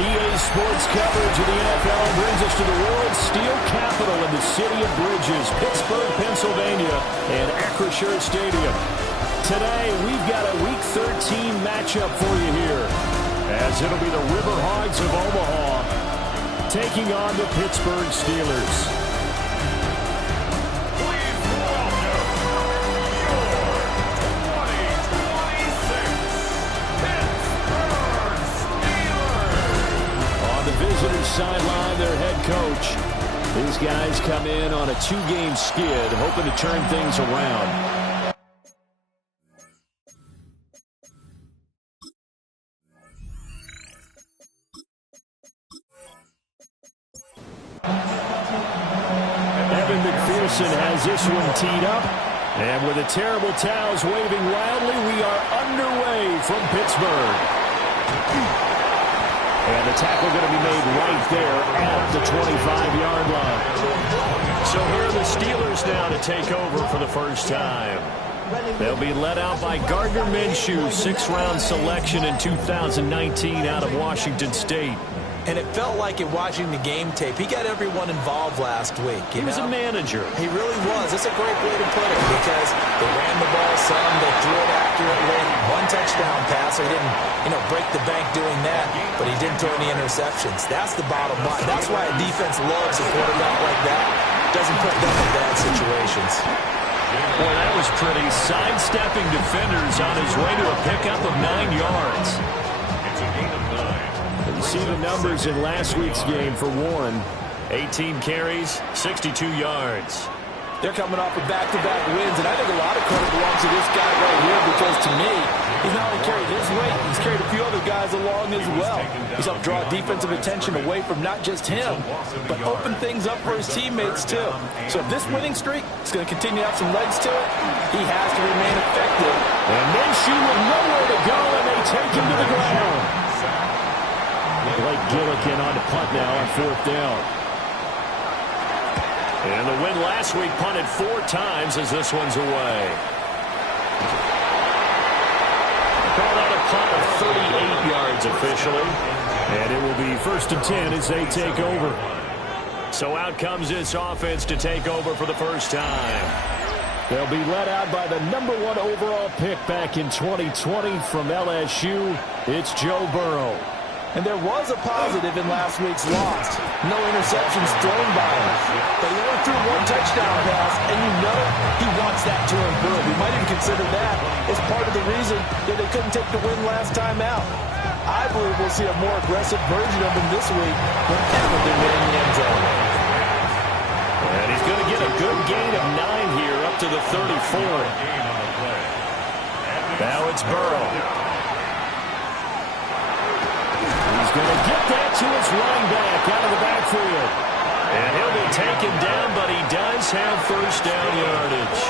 EA Sports coverage of the NFL brings us to the world's steel capital in the city of bridges, Pittsburgh, Pennsylvania, and Acrisure Stadium. Today, we've got a Week 13 matchup for you here, as it'll be the Riverhogs of Omaha taking on the Pittsburgh Steelers. Visitors sideline their head coach. These guys come in on a 2-game skid, hoping to turn things around. Evan McPherson has this one teed up. And with the terrible towels waving wildly, we are underway from Pittsburgh. And the tackle going to be made right there at the 25-yard line. So here are the Steelers now to take over for the first time. They'll be led out by Gardner Minshew, 6th-round selection in 2019 out of Washington State. And it felt like in watching the game tape, he got everyone involved last week. He was a manager. He really was. That's a great way to put it because they ran the ball some, they threw it accurately. 1 touchdown pass. He didn't, break the bank doing that, but he didn't throw any interceptions. That's the bottom line. That's why a defense loves a quarterback like that. Doesn't put them in bad situations. Boy, that was pretty. Sidestepping defenders on his way to a pickup of 9 yards. You see the numbers in last week's game for Warren. 18 carries, 62 yards. They're coming off of back-to-back wins, and I think a lot of credit belongs to this guy right here because, to me, he's not only carried his weight, he's carried a few other guys along as well. He's helped draw defensive attention away from not just him, but open things up for his teammates, too. So if this winning streak is going to continue to have some legs to it, he has to remain effective. And Minshew with nowhere to go, and they take him to the ground. Blake Gillikin on the punt now on 4th down. And the win last week punted 4 times as this one's away. Called out a punt of 38 yards officially. And it will be 1st and 10 as they take over. So out comes this offense to take over for the first time. They'll be led out by the #1 overall pick back in 2020 from LSU. It's Joe Burrow. And there was a positive in last week's loss. No interceptions thrown by him. But he only threw 1 touchdown pass, and he wants that to improve. We might even consider that as part of the reason that they couldn't take the win last time out. I believe we'll see a more aggressive version of him this week whenever they're in the end zone. And he's going to get a good gain of 9 here up to the 34. Now it's Burrow. He's going to get that to his running back out of the backfield. And he'll be taken down, but he does have 1st down yardage.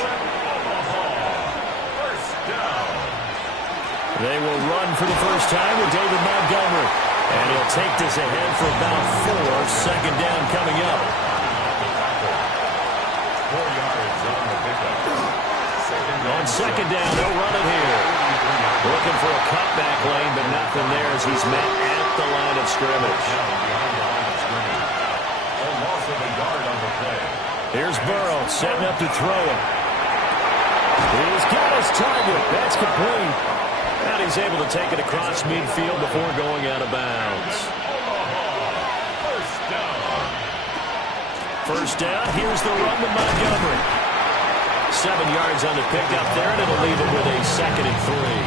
They will run for the first time with David Montgomery. And he'll take this ahead for about 4. 2nd down coming up. 4 yards on the pickup. On 2nd down, they'll run it here. Looking for a cutback lane, but nothing there as he's met at the line of scrimmage. Here's Burrow setting up to throw it. He's got his target. That's complete. And he's able to take it across midfield before going out of bounds. First down. Here's the run to Montgomery. 7 yards on the pickup there, and it'll leave it with a 2nd and 3.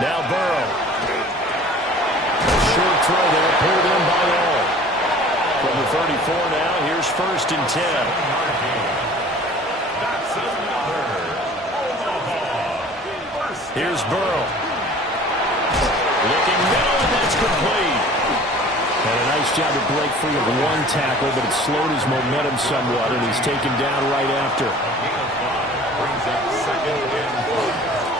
Now Burrow. A short throw there, pulled in by all. From the 34 now, here's 1st and 10. Here's Burrow. Looking middle, and that's complete. And a nice job to break free of 1 tackle, but it slowed his momentum somewhat, and he's taken down right after.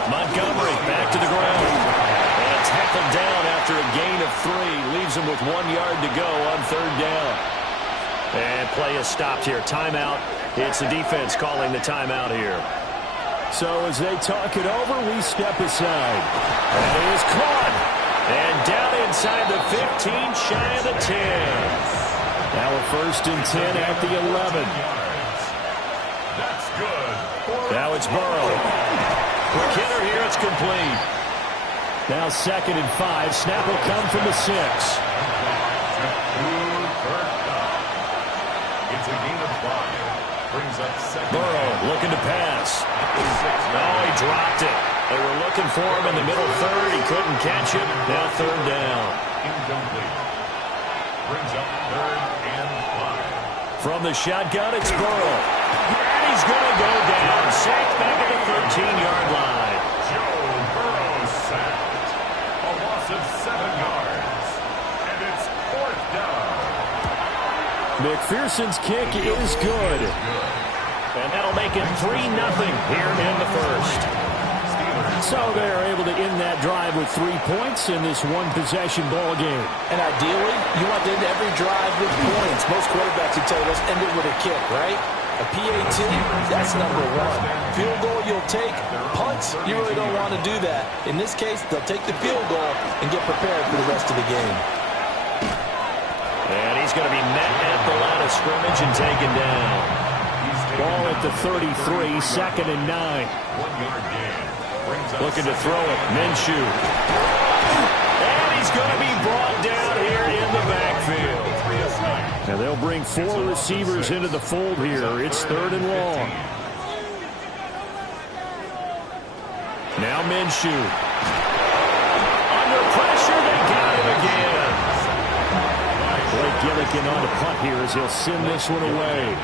Montgomery back to the ground. And tackled down after after a gain of 3. Leaves him with 1 yard to go on third down. And play is stopped here. Timeout. It's the defense calling the timeout here. So as they talk it over, we step aside. And it is caught. And down inside the 15, shy of the 10. Now a 1st and 10 at the 11. That's good. Now it's Burrow. Quick hitter here. It's complete. Now 2nd and 5. Snap will come from the 6. It's a gain of 5. Brings up 2nd. Burrow looking to pass. Oh, he dropped it. They were looking for him in the middle third. He couldn't catch it. Now 3rd down. Incomplete. Brings up 3rd and 5. From the shotgun, it's Burrow. And he's going to go down. Sacked back at the 13-yard line. Joe Burrow sacked. A loss of 7 yards. And it's 4th down. McPherson's kick is good. And that'll make it 3-0 here in the first. So they're able to end that drive with 3 points in this one-possession ball game. And ideally, you want to end every drive with points. Most quarterbacks would tell us end it with a kick, right? A PAT, that's number 1. Field goal you'll take. Punts, you really don't want to do that. In this case, they'll take the field goal and get prepared for the rest of the game. And he's going to be met at the line of scrimmage and taken down. Ball at the 33, 2nd and 9. 1-yard gain. Looking to throw it. Minshew. And he's going to be brought down here in the backfield. And they'll bring 4 receivers into the fold here. It's 3rd and long. Now Minshew. Under pressure, they got him again. Blake Gillikin on the punt here as he'll send this one away.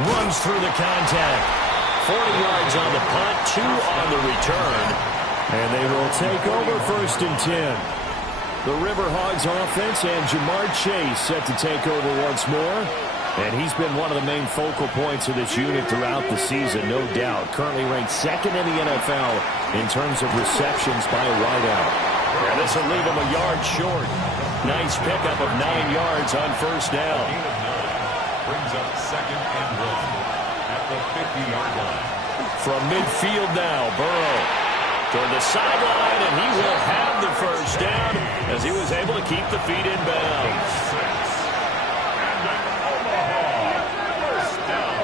Runs through the contact. 40 yards on the punt, 2 on the return. And they will take over 1st and 10. The Riverhogs offense and Jamar Chase set to take over once more. And he's been one of the main focal points of this unit throughout the season, no doubt. Currently ranked 2nd in the NFL in terms of receptions by a wideout. And this will leave him a yard short. Nice pickup of 9 yards on 1st down. Brings up 2nd and 1 at the 50-yard line. From midfield now, Burrow toward the sideline, and he will have the 1st down as he was able to keep the feet in bounds. And an Omaha 1st down.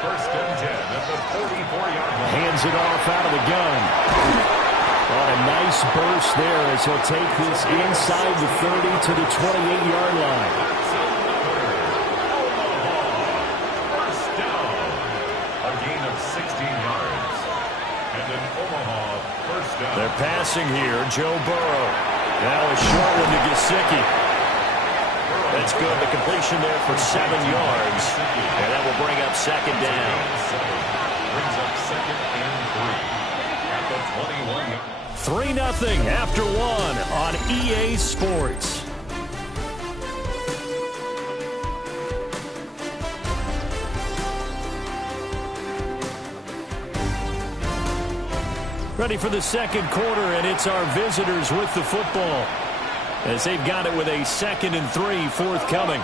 1st and 10 at the 44-yard line. Hands it off out of the gun. On a nice burst there as he'll take this inside the 30 to the 28-yard line. They're passing here. Joe Burrow. Now a short one to Gesicki. That's good. The completion there for 7 yards. And that will bring up 2nd down. Brings up 2nd and 3 at the 21 yard. 3-0 after 1 on EA Sports. Ready for the 2nd quarter, and it's our visitors with the football as they've got it with a 2nd and 3 forthcoming.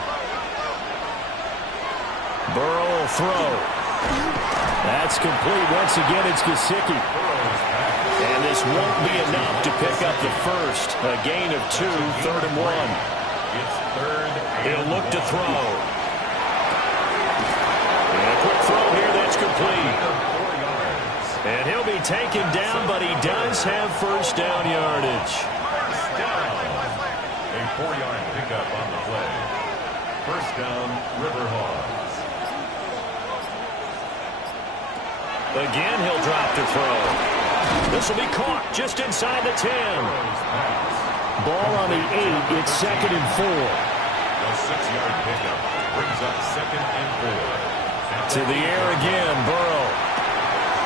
Burrow will throw. That's complete. Once again, it's Gesicki. And this won't be enough to pick up the 1st. A gain of 2, 3rd and 1. It's 3rd and He'll look to throw. And a quick throw here that's complete. And he'll be taken down, but he does have 1st down yardage. 1st down. A 4-yard pickup on the play. 1st down, Riverhogs. Again, he'll drop to throw. This will be caught just inside the 10. Ball on the 8. It's 2nd and 4. A 6-yard pickup brings up 2nd and 4. To the air again, Burrow.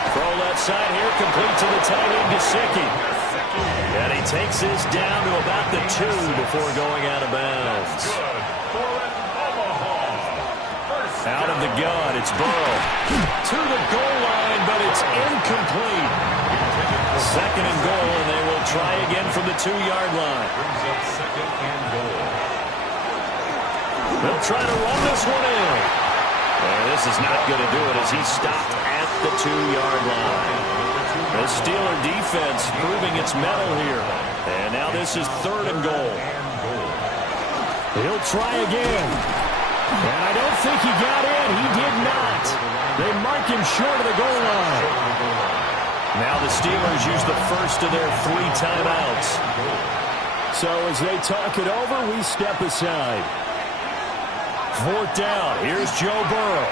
Throw left side here, complete to the tight end, Gesicki. And he takes this down to about the 2 before going out of bounds. Good for an Omaha 1st Out of the gun, it's Burrow. To the goal line, but it's incomplete. Second and goal, and they will try again from the 2-yard line. Brings up second and goal. They'll try to run this one in. And this is not going to do it as he stopped at the 2-yard line. The Steeler defense proving its mettle here. And now this is third and goal. He'll try again. And I don't think he got in. He did not. They mark him short of the goal line. Now the Steelers use the first of their 3 timeouts. So as they talk it over, we step aside. Fourth down. Here's Joe Burrow.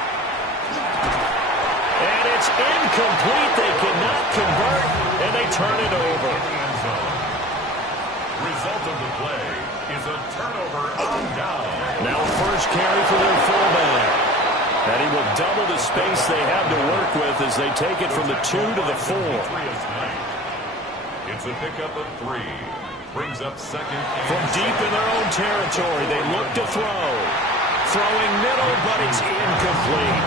And it's incomplete. They cannot convert, and they turn it over. Result of the play is a turnover on down. Now first carry for their fullback. And he will double the space they have to work with as they take it from the 2 to the 4. It's a pickup of 3. Brings up second. From deep in their own territory, they look to throw. Throwing middle, but it's incomplete.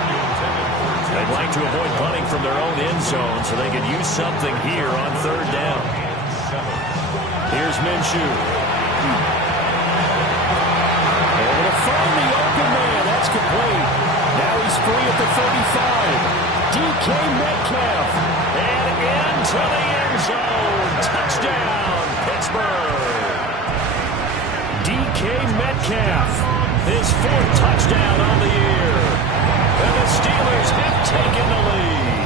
They'd like to avoid punting from their own end zone so they could use something here on third down. Here's Minshew. Able to find the open man. That's complete. Now he's free at the 35. DK Metcalf. And into the end zone. Touchdown, Pittsburgh. DK Metcalf. His 4th touchdown on the year. And the Steelers have taken the lead.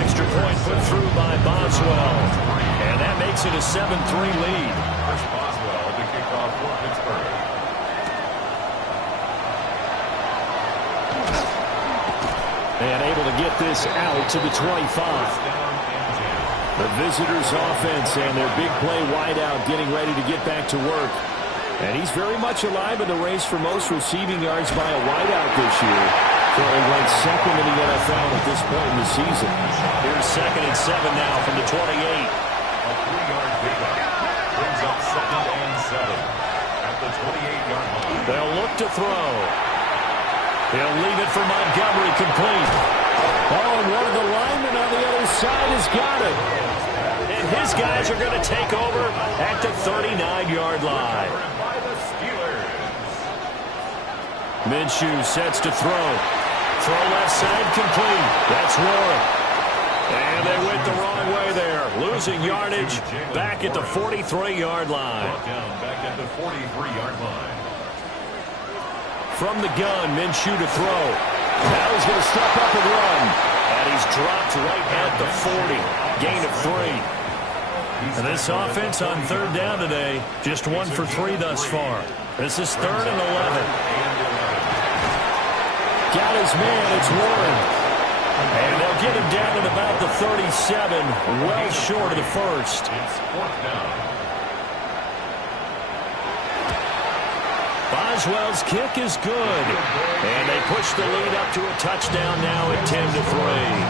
Extra point put through by Boswell. And that makes it a 7-3 lead. Chris Boswell to kick off for Pittsburgh. And able to get this out to the 25. The visitors' offense and their big play wideout getting ready to get back to work. And he's very much alive in the race for most receiving yards by a wideout this year. Currently ranked second in the NFL at this point in the season. Here's second and 7 now from the 28. A 3-yard pickup. Brings up second and 7 at the 28-yard line. They'll look to throw. He'll leave it for Montgomery, complete. Oh, and one of the linemen on the other side has got it. And his guys are going to take over at the 39-yard line. Minshew sets to throw. Throw left side, complete. That's Warren. And they went the wrong way there. Losing yardage back at the 43-yard line. Back at the 43-yard line. From the gun, Minshew to throw. Now he's going to step up and run. And he's dropped right at the 40. Gain of 3. And this offense on third down today, just 1 for 3 thus far. This is third and 11. Got his man, it's Warren. And they'll get him down at about the 37, well short of the first. It's 4th down. Boswell's kick is good. And they push the lead up to a touchdown now at 10-3.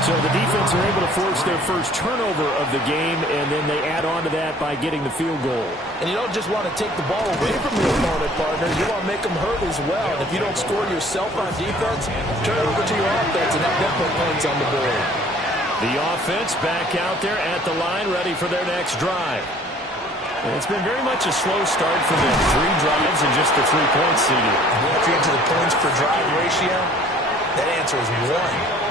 So the defense are able to force their first turnover of the game, and then they add on to that by getting the field goal. And you don't just want to take the ball away from your opponent, partners. You want to make them hurt as well. And if you don't score yourself on defense, turn it over to your offense, and that put points on the board. The offense back out there at the line, ready for their next drive. And it's been very much a slow start for them. 3 drives and just the 3 points seeded. If you're into the points per drive ratio, that answer is 1.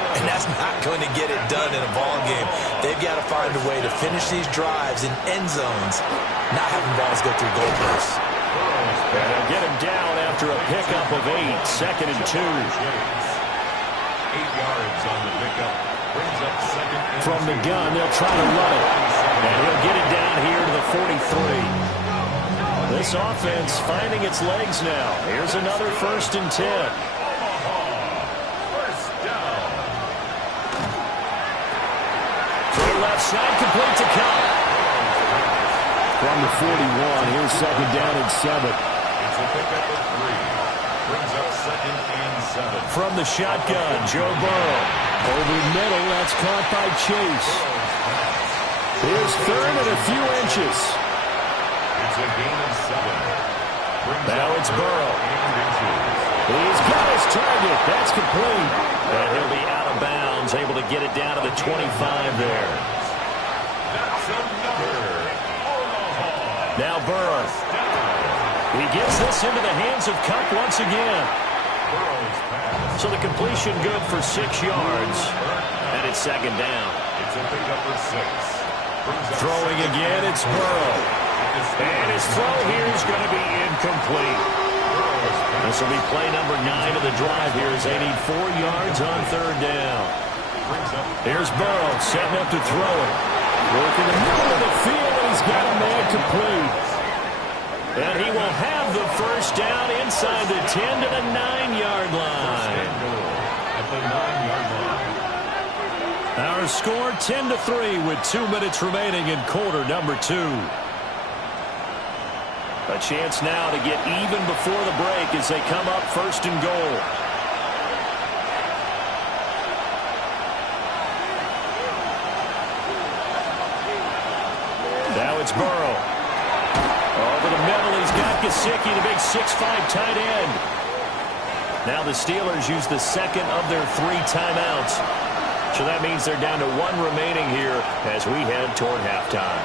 And that's not going to get it done in a ball game. They've got to find a way to finish these drives in end zones, not having balls go through goalposts. And they'll get him down after a pickup of 8, second and 2. 8 yards on the pickup. Brings up second and From the gun, they'll try to run it. And he'll get it down here to the 43. This offense finding its legs now. Here's another 1st and 10. Left side, complete to Cup. From the 41, here's second down and 7. It's a pickup of 3. Brings up second and 7. From the shotgun, Joe Burrow. Over middle, that's caught by Chase. Here's third and a few inches. It's a gain of 7. Now it's Burrow. He's got his target. That's complete. And he'll be out of bounds, able to get it down to the 25 there. That's another Omaha. Now Burrow. He gets this into the hands of Cup once again. Burrow's pass. So the completion good for 6 yards. And it's second down. It's a pickup for 6. Throwing again, it's Burrow. And his throw here is going to be incomplete. This will be play number 9 of the drive here as they need 4 yards on third down. Here's Burrow setting up to throw it. Working the middle of the field, and he's got a man complete. And he will have the first down inside the 10 to the 9-yard line. At the 9-yard line. Our score 10-3 with 2 minutes remaining in quarter number 2. A chance now to get even before the break as they come up first and goal. Now it's Burrow. Over the middle, he's got Gesicki, the big 6'5" tight end. Now the Steelers use the second of their 3 timeouts. So that means they're down to 1 remaining here as we head toward halftime.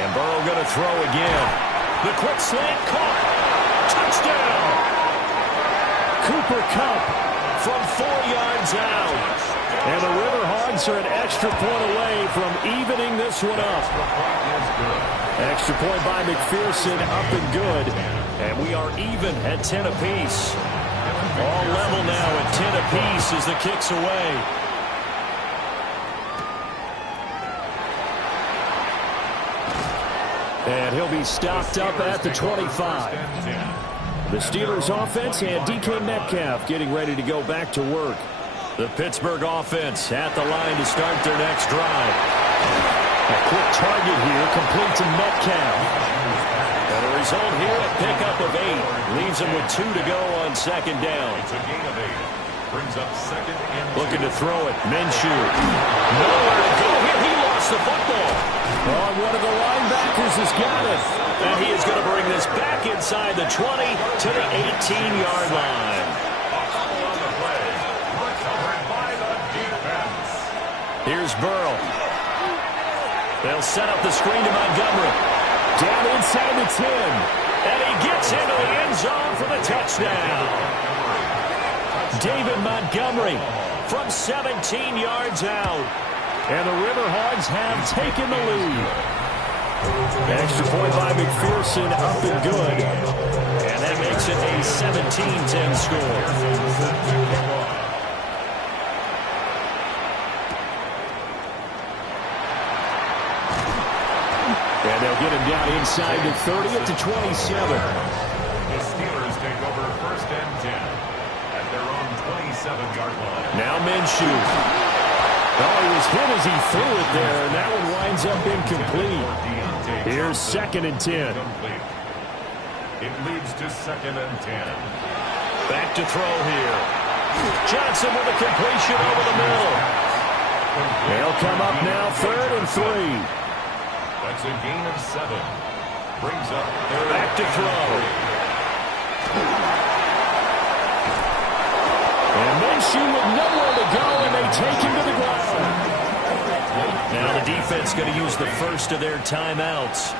And Burrow going to throw again. The quick slant caught. Touchdown. Cooper Kupp from 4 yards out. And the Riverhogs are an extra point away from evening this one up. Extra point by McPherson, up and good. And we are even at 10 apiece. All level now at 10 apiece as the kick's away. And he'll be stopped up at the 25. The Steelers offense and DK Metcalf getting ready to go back to work. The Pittsburgh offense at the line to start their next drive. A quick target here, complete to Metcalf. And the result here, a pickup of 8. Leaves him with 2 to go on second down. It's a gain of 8. Brings up second and 2. Looking to throw it. Minshew. Nowhere to go here. He lost the football. Oh, one of the linebackers has got it. And he is going to bring this back inside the 20 to the 18-yard line. On the play. Recovered by the defense. Here's Burrow. They'll set up the screen to Montgomery. Down inside the 10. And he gets into the end zone for the touchdown. David Montgomery from 17 yards out. And the Riverhogs have taken the lead. Extra point by McPherson, up and good. And that makes it a 17-10 score. And they'll get him down inside the 30 at the 27. The Steelers take over first and 10 at their own 27-yard line. Now Minshew. Oh, he was hit as he threw it there, and that one winds up incomplete. Here's second and 10. It leads to second and 10. Back to throw here. Johnson with a completion over the middle. They'll come up now third and 3. That's a gain of 7. Brings up third. Back to throw. And Minshew with nowhere to go, and they take him to the ground. Now the defense going to use the first of their timeouts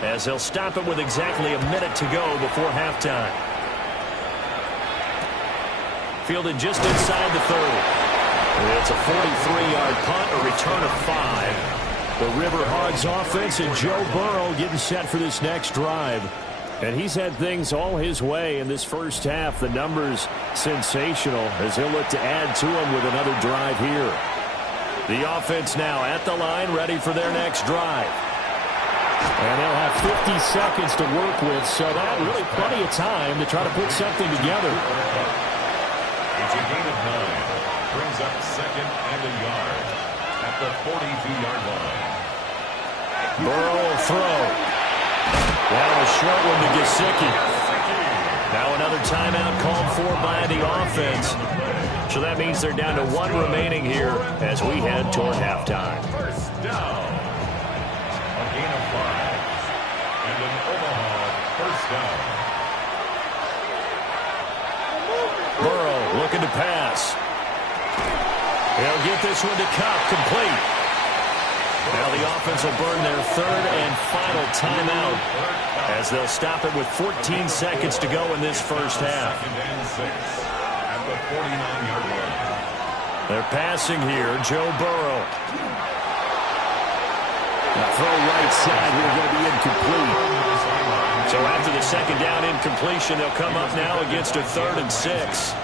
as they'll stop it with exactly a minute to go before halftime. Fielded just inside the 30. It's a 43-yard punt, a return of 5. The Riverhogs offense and Joe Burrow getting set for this next drive. And he's had things all his way in this first half. The numbers sensational as he'll look to add to them with another drive here. The offense now at the line, ready for their next drive. And they'll have 50 seconds to work with, so that really plenty of time to try to put something together. It's a gain of 9. Brings up second and a yard at the 42-yard line. Burrow will throw. Now a short one to Gesicki. Now another timeout called for by the offense. So that means they're down to 1 remaining here as we head toward halftime. First down. A gain of 5. And an Omaha first down. looking to pass. They'll get this one to Cup, complete. Now the offense will burn their third and final timeout as they'll stop it with 14 seconds to go in this first half. At the 49-yard line. They're passing here, Joe Burrow. The throw right side here going to be incomplete. So after the second down incompletion, they'll come up now against a 3rd and 6.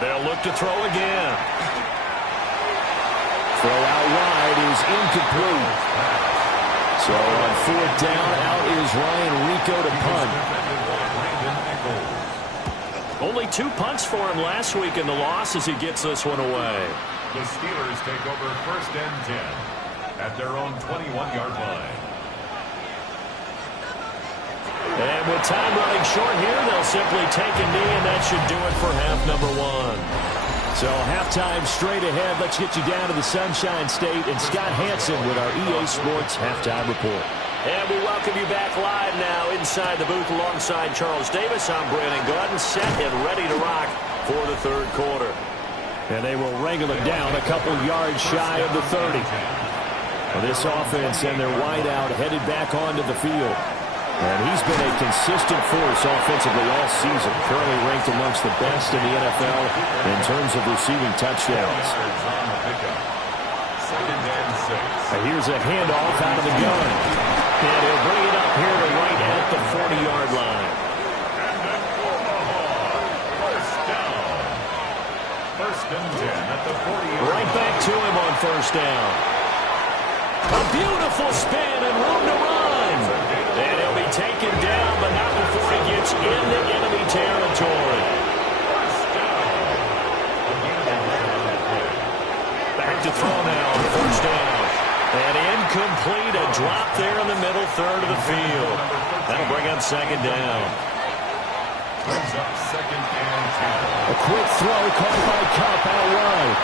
They'll look to throw again. Throw out wide is incomplete. So on 4th down, out is Ryan Rico to punt. Only 2 punts for him last week in the loss as he gets this one away. The Steelers take over 1st and 10 at their own 21-yard line. And with time running short here, they'll simply take a knee, and that should do it for half number 1. So halftime straight ahead. Let's get you down to the Sunshine State and Scott Hansen with our EA Sports Halftime Report. And we welcome you back live now inside the booth alongside Charles Davis. I'm Brandon Gordon, set and ready to rock for the 3rd quarter. And they will wrangle it down a couple yards shy of the 30. Well, this offense and their wideout headed back onto the field. And he's been a consistent force offensively all season, currently ranked amongst the best in the NFL in terms of receiving touchdowns. Here's a handoff out of the gun. And he'll bring it up here to right at the 40-yard line. First and 10 at the 40-yard line. Right back to him on 1st down. A beautiful spin and room to run. And he'll be taken down, but not before he gets into enemy territory. Back to throw now on 1st down. And incomplete, a drop there in the middle 3rd of the field. That'll bring up 2nd down. Brings up 2nd and 10. A quick throw caught by Cup out wide.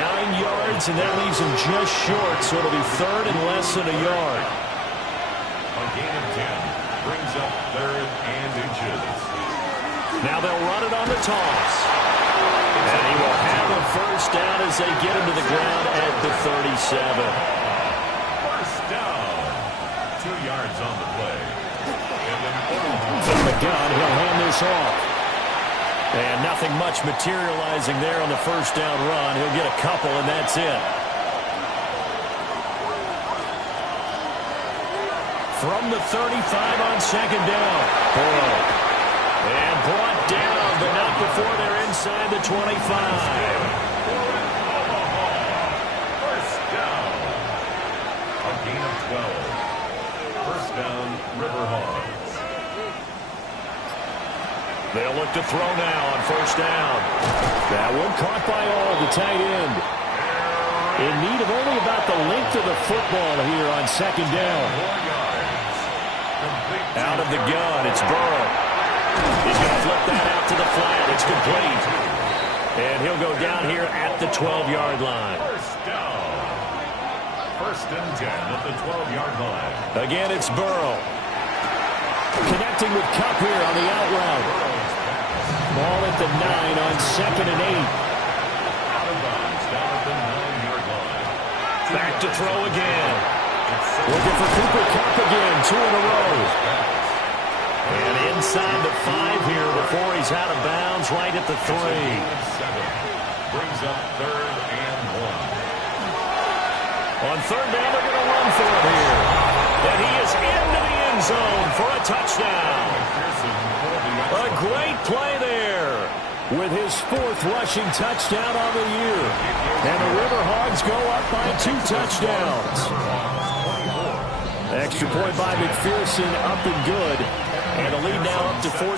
9 yards, and that leaves him just short, so it'll be 3rd and less than a yard. A gain of 10 brings up 3rd and inches. Now they'll run it on the toss. And he will have a 1st down as they get him to the ground at the 37. 1st down. 2 yards on the play. And then From the gun, he'll hand this off. And nothing much materializing there on the 1st down run. He'll get a couple, and that's it. From the 35 on 2nd down. Burrow. And brought down, but not before they're inside the 25. 1st down. A gain of 12. 1st down, River Hogs. They'll look to throw now on 1st down. That one caught by All, the tight end. In need of only about the length of the football here on 2nd down. 4 yards. Out of the gun, it's Burrow. He's going to flip that out to the flat. It's complete. And he'll go down here at the 12-yard line. 1st down. 1st and 10 at the 12-yard line. Again, it's Burrow. Connecting with Cup here on the out route. Ball at the 9 on 2nd and 8. Out of bounds down at the 9-yard line. Back to throw again. Looking for Cooper Cup again, 2 in a row. And inside the 5 here before he's out of bounds, right at the 3. Brings up 3rd and 1. On 3rd down, they're going to run for it here. And he is into the end zone for a touchdown. A great play there with his 4th rushing touchdown on the year. And the River Hogs go up by 2 touchdowns. Extra point by McPherson, up and good. And the lead now up to 14.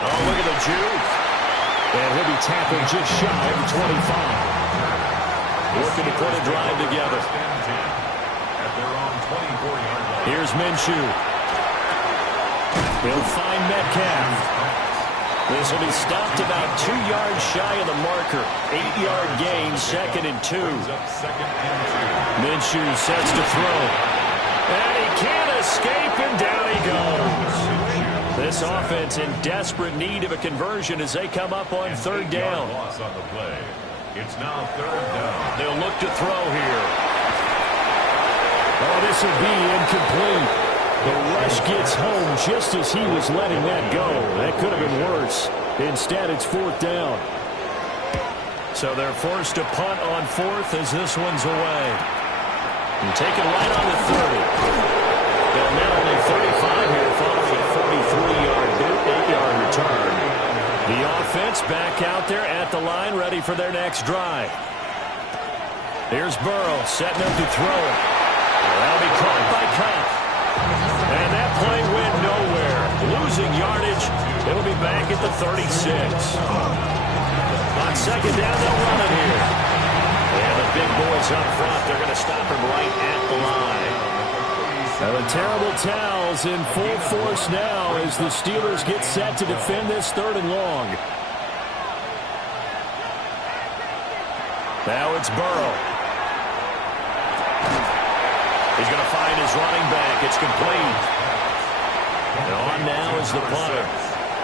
Oh, look at the juke. And he'll be tackled just shy of 25. Looking to put a drive together. Here's Minshew. He'll find Metcalf. This will be stopped about 2 yards shy of the marker. 8-yard gain, 2nd and 2. Minshew sets to throw. And he can't escape, and down he goes. This offense in desperate need of a conversion as they come up on 3rd down. It's now 3rd down. They'll look to throw here. Oh, this will be incomplete. The rush gets home just as he was letting that go. That could have been worse. Instead, it's 4th down. So they're forced to punt on 4th as this one's away. And taken right on the 30. They'll net only 35 here following a 43-yard boot, 8-yard return. The offense back out there at the line, ready for their next drive. Here's Burrow setting up to throw it. That'll be caught by Cup. And that play went nowhere. Losing yardage. It'll be back at the 36. On 2nd down, they'll run it here. And the big boys up front, they're going to stop him right at the line. Now the terrible towels in full force now as the Steelers get set to defend this 3rd and long. Now it's Burrow. He's going to find his running back. It's complete. And on now is the punter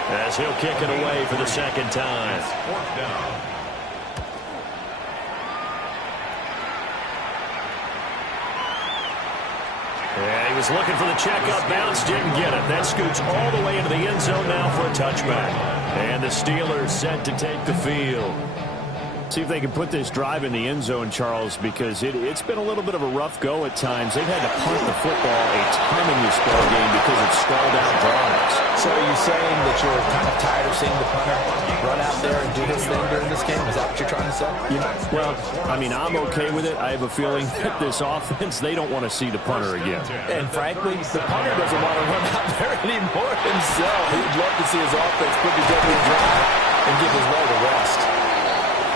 as he'll kick it away for the 2nd time. 4th down. Yeah, he was looking for the checkup bounce, didn't get it. That scoots all the way into the end zone now for a touchback. And the Steelers set to take the field. See if they can put this drive in the end zone, Charles, because it's been a little bit of a rough go at times. They've had to punt the football a ton in this ball game because it's stalled out drives. So are you saying that you're kind of tired of seeing the punter run out there and do his thing during this game? Is that what you're trying to say? Well, I mean, I'm okay with it. I have a feeling that this offense, they don't want to see the punter again. And frankly, the punter doesn't want to run out there anymore himself. He'd love to see his offense put together a drive and give his leg a rest.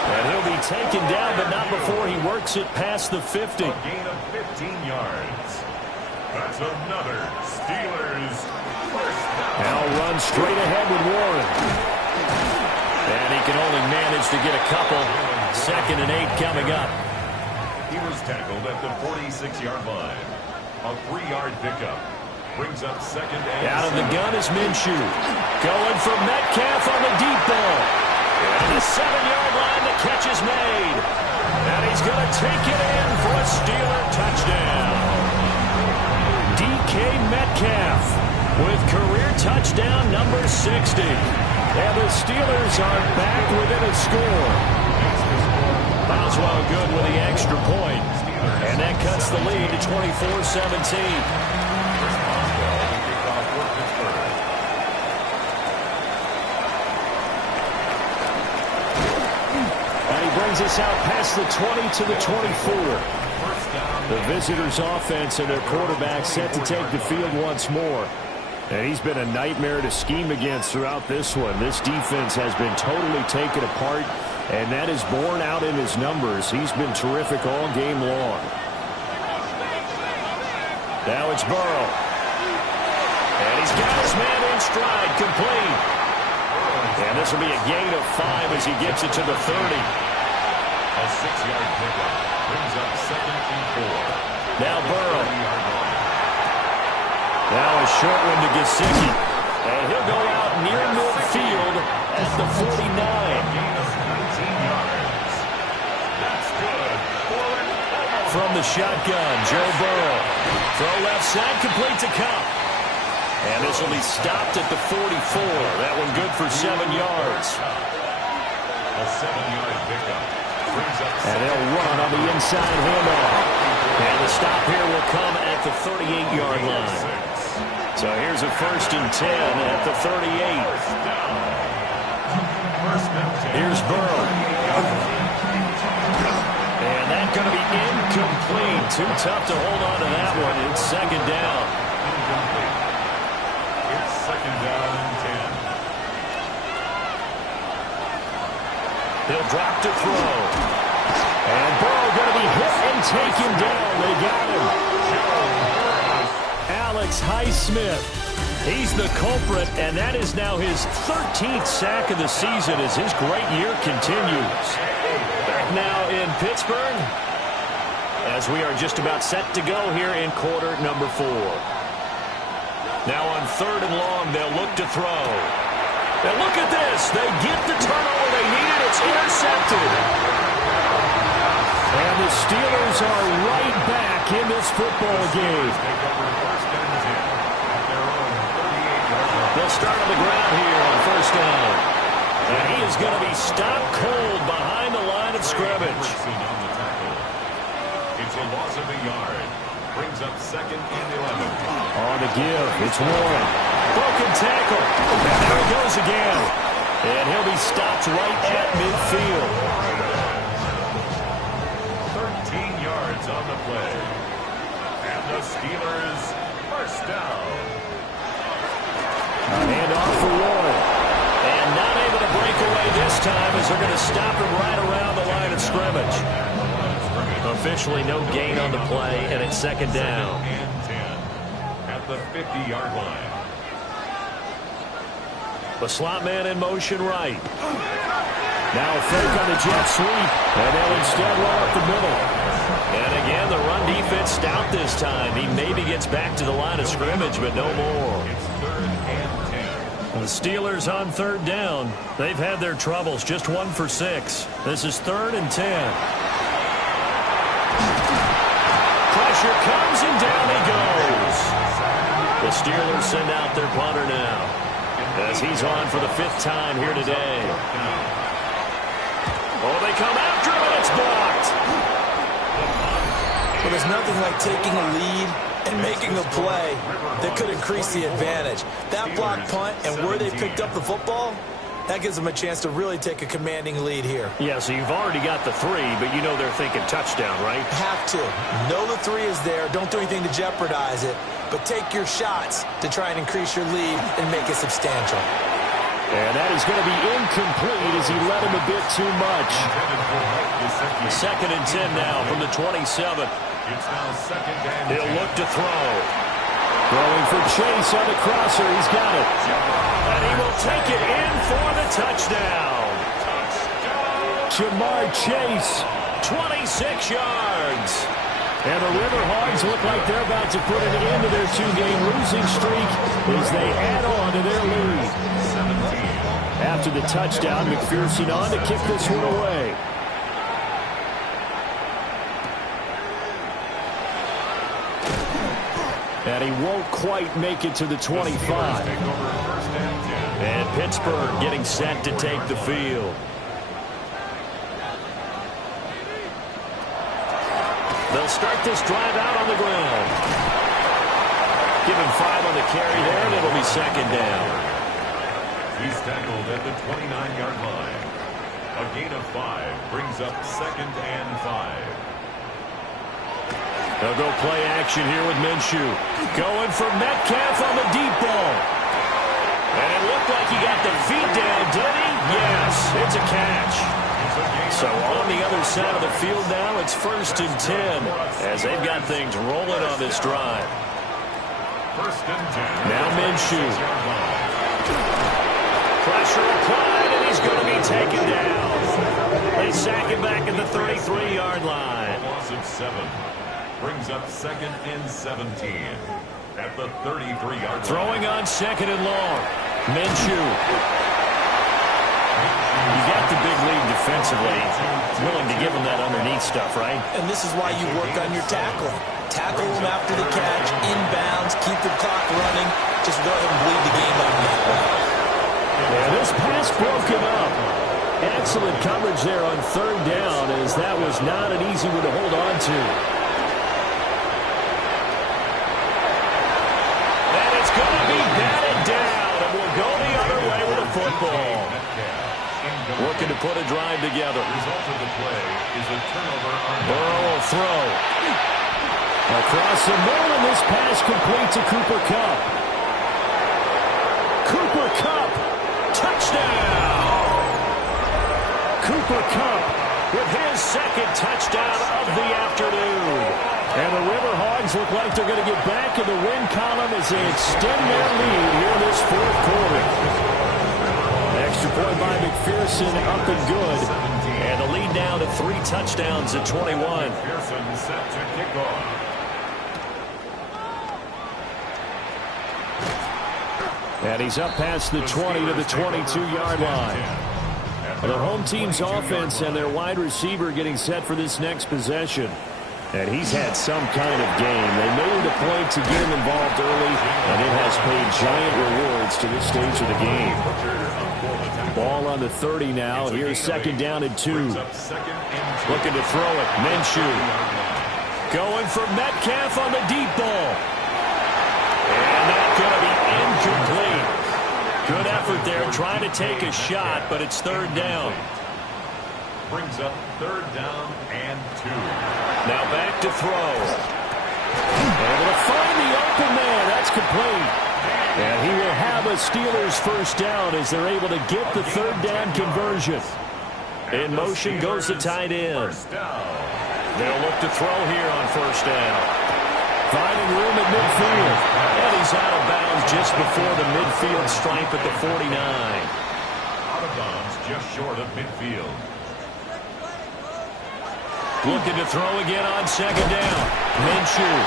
And he'll be taken down, but not before he works it past the 50. A gain of 15 yards. That's another Steelers first down. Now runs straight ahead with Warren. And he can only manage to get a couple. 2nd and 8 coming up. He was tackled at the 46-yard line. A 3-yard pickup. Brings up 2nd and Out of the gun is Minshew. Going for Metcalf on the deep ball. And the 7-yard line, the catch is made. And he's going to take it in for a Steeler touchdown. DK Metcalf with career touchdown number 60. And the Steelers are back within a score. Boswell good with the extra point. And that cuts the lead to 24-17. Brings us out past the 20 to the 24. The visitors' offense and their quarterback set to take the field once more. And he's been a nightmare to scheme against throughout this one. This defense has been totally taken apart, and that is borne out in his numbers. He's been terrific all game long. Now it's Burrow. And he's got his man in stride, complete. And this will be a gain of 5 as he gets it to the 30. A 6-yard pickup brings up 2nd and 4. Now Burrow. Now a short one to Gesicki. And he'll go out near midfield at the 49. Gain of 19 yards. That's good. From the shotgun, Joe Burrow. Throw left side, complete to Cup. And this will be stopped at the 44. That one good for 7 yards. A 7-yard pickup. And they'll run on the inside handoff. And the stop here will come at the 38-yard line. So here's a 1st and 10 at the 38. Here's Burrow. And that's going to be incomplete. Too tough to hold on to that one. It's 2nd down. It's 2nd down and 10. He'll drop to throw. And Burrow going to be hit and taken down. They got him. Alex Highsmith He's the culprit, and that is now his 13th sack of the season as his great year continues. Back now in Pittsburgh, as we are just about set to go here in quarter number 4. Now on 3rd and long, they'll look to throw. And look at this. They get the turnover they needed. It's intercepted. And the Steelers are right back in this football game. They'll start on the ground here on 1st down. And he is going to be stopped cold behind the line of scrimmage. It's a loss of a yard. Brings up 2nd and 11. On the give, it's Warren. Broken tackle. And there he goes again. And he'll be stopped right at midfield. 13 yards on the play. And the Steelers first down. A handoff for Warren. And not able to break away this time as they're going to stop him right around the line of scrimmage. Officially no gain on the play, and it's 2nd down. And 10 at the 50-yard line. The slot man in motion right. Now a fake on the jet sweep, and they'll instead run up the middle. And again, the run defense stout this time. He maybe gets back to the line of scrimmage, but no more. It's 3rd and 10. The Steelers on 3rd down. They've had their troubles, just 1 for 6. This is 3rd and 10. Pressure comes, and down he goes. The Steelers send out their punter now, as he's on for the 5th time here today. Oh, they come after him, and it's blocked. Well, there's nothing like taking a lead and making a play that could increase the advantage. That blocked punt and where they picked up the football, that gives them a chance to really take a commanding lead here. Yeah, so you've already got the 3, but you know they're thinking touchdown, right? Have to. Know the 3 is there. Don't do anything to jeopardize it. But take your shots to try and increase your lead and make it substantial. And that is going to be incomplete as he led him a bit too much. 2nd and 10 now from the 27. It's now 2nd and 10. He'll look to throw. Throwing for Chase on the crosser. He's got it. And he will take it in for the touchdown. Jamar Chase, 26 yards. And the Riverhawks look like they're about to put an end to their 2-game losing streak as they add on to their lead. After the touchdown, McPherson on to kick this one away. And he won't quite make it to the 25. And Pittsburgh getting set to take the field. They'll start this drive out on the ground. Give him 5 on the carry there, and it'll be 2nd down. He's tackled at the 29-yard line. A gain of 5 brings up 2nd and 5. They'll go play action here with Minshew. Going for Metcalf on the deep ball. And it looked like he got the feet down, did he? Yes, it's a catch. So on the other side of the field now, it's 1st and 10 as they've got things rolling on this drive. 1st and 10. Now Minshew. Pressure applied, and he's going to be taken down. They sack him back at the 33-yard line. A loss of 7 brings up 2nd and 17 at the 33-yard line. Throwing on 2nd and long. Minshew. You got the big lead defensively. Willing to give him that underneath stuff, right? And this is why you work on your tackling. Tackle him after the catch, inbounds, keep the clock running. Just let him bleed the game out that way. Yeah, this pass broken up. Excellent coverage there on 3rd down, as that was not an easy one to hold on to. And it's going to be batted down, and we'll go the other way with the football. Looking to put a drive together. The result of the play is a turnover on Burrow will throw. Across the middle, and this pass complete to Cooper Kupp. Cooper Kupp, touchdown! Cooper Kupp with his 2nd touchdown of the afternoon. And the Riverhawks Browns look like they're going to get back in the win column as they extend their lead here in this fourth quarter. Extra point by McPherson, up and good. And the lead now to 3 touchdowns at 21. McPherson set to kick off. And he's up past the 20 to the 22-yard line. The home team's offense and their wide receiver getting set for this next possession. And he's had some kind of game. They made it a point to get him involved early, and it has paid giant rewards to this stage of the game. Ball on the 30 now. Here's second down and 2. Looking to throw it. Minshew. Going for Metcalf on the deep ball. And that's going to be incomplete. Good effort there trying to take a shot, but it's third down. Brings up third down and 2. Now back to throw. Able to find the open man. That's complete. And he will have a Steelers first down as they're able to get the third down conversion. In motion goes the tight end. They'll look to throw here on first down. Finding room at midfield. And he's out of bounds just before the midfield stripe at the 49. Out of bounds just short of midfield. Looking to throw again on second down. Minshew.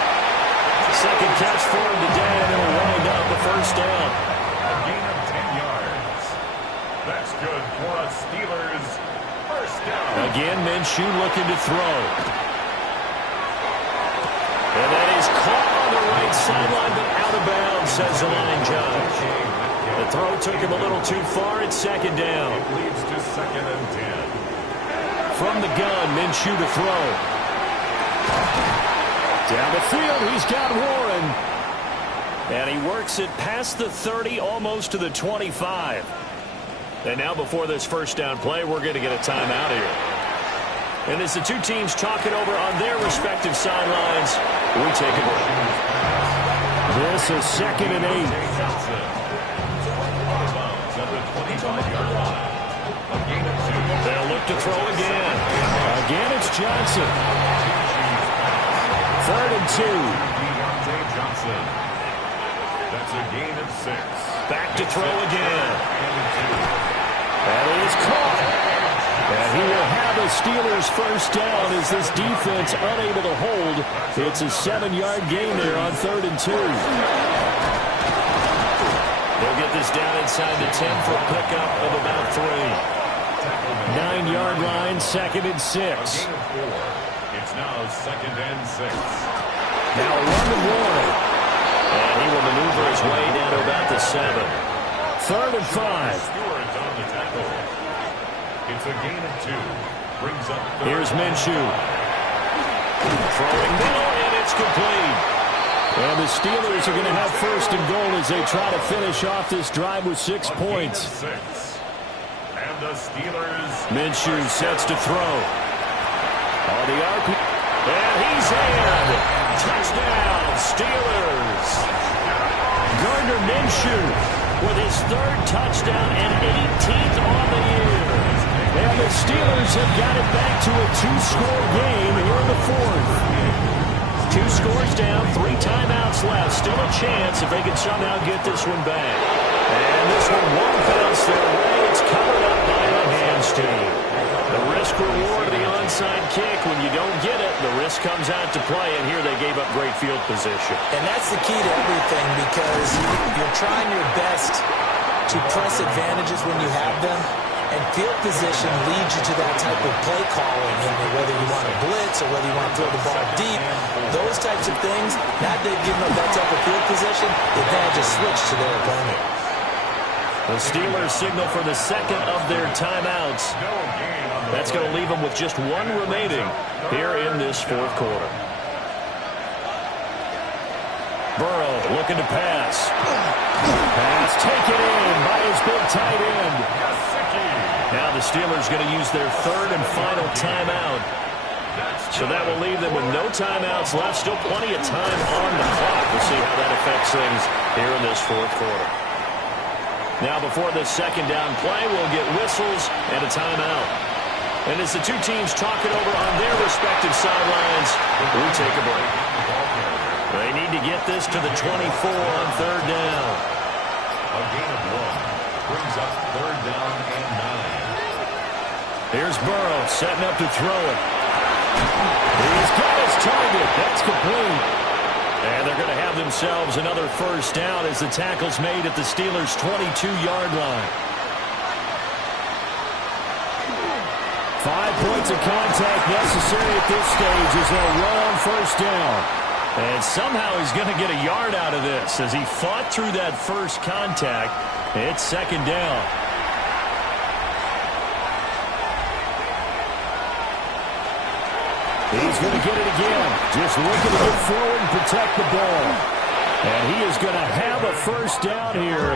Second catch for him today, and it'll wind up the first down. A gain of 10 yards. That's good for a Steelers first down. Again, Minshew looking to throw. And that is caught on the right sideline, but out of bounds, says the line judge. The throw took him a little too far. It's second down. It leads to second and 10. From the gun, Minshew to throw. Down the field, he's got Warren. And he works it past the 30, almost to the 25. And now before this first down play, we're going to get a timeout here. And as the two teams talk it over on their respective sidelines, we take a break. This is second and 8. They'll look to throw again. Again, it's Johnson. Third and 2. That's a gain of 6. Back to throw again. That is caught. And he will have a Steelers first down as this defense unable to hold. It's a 7-yard gain there on third and 2. They'll get this down inside the 10 for a pickup of about 3. 9-yard line, second and 6. It's now second and 6. Now 1-1. And he will maneuver his way down to about the 7. Third and 5. Stewart's on the tackle. It's a gain of 2. Brings up third. Here's Minshew. Throwing middle, and it's complete. And the Steelers are going to have first and goal as they try to finish off this drive with 6 points. 6. And the Steelers. Minshew sets to throw. On the RP. And he's in. Touchdown, Steelers. Gardner Minshew with his third touchdown and 18th on the year. And the Steelers have got it back to a 2-score game here in the fourth. 2 scores down, 3 timeouts left. Still a chance if they can somehow get this one back. And this one won't bounce their way. It's covered up by the hands team. The risk reward of the onside kick. When you don't get it, the risk comes out to play. And here they gave up great field position. And that's the key to everything, because you're trying your best to press advantages when you have them. And field position leads you to that type of play calling, whether you want to blitz or whether you want to throw the ball deep. Those types of things, now they've given up that type of field position, the advantage is switched to their opponent. The Steelers signal for the second of their timeouts. That's going to leave them with just 1 remaining here in this fourth quarter. Burrow looking to pass. Pass taken in by his big tight end. Now the Steelers going to use their third and final timeout. So that will leave them with no timeouts left. Still plenty of time on the clock. We'll see how that affects things here in this fourth quarter. Now before this second down play, we'll get whistles and a timeout. And as the two teams talk it over on their respective sidelines, we take a break. get this to the 24 on third down. A gain of 1 brings up third down and 9. Here's Burrow setting up to throw it. He's got his target. That's complete. And they're going to have themselves another first down as the tackle's made at the Steelers' 22-yard line. 5 points of contact necessary at this stage as they'll run on first down. And somehow he's going to get a yard out of this as he fought through that first contact. It's second down. He's going to get it again. Just looking to get forward and protect the ball. And he is going to have a first down here.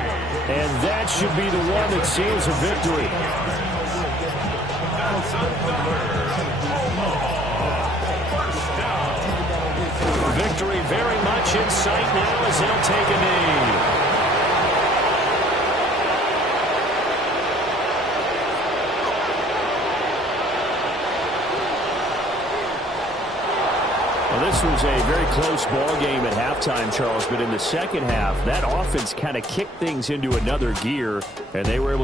And that should be the one that seals a victory. Victory very much in sight now as they'll take a knee. Well, this was a very close ball game at halftime, Charles, but in the second half, that offense kind of kicked things into another gear, and they were able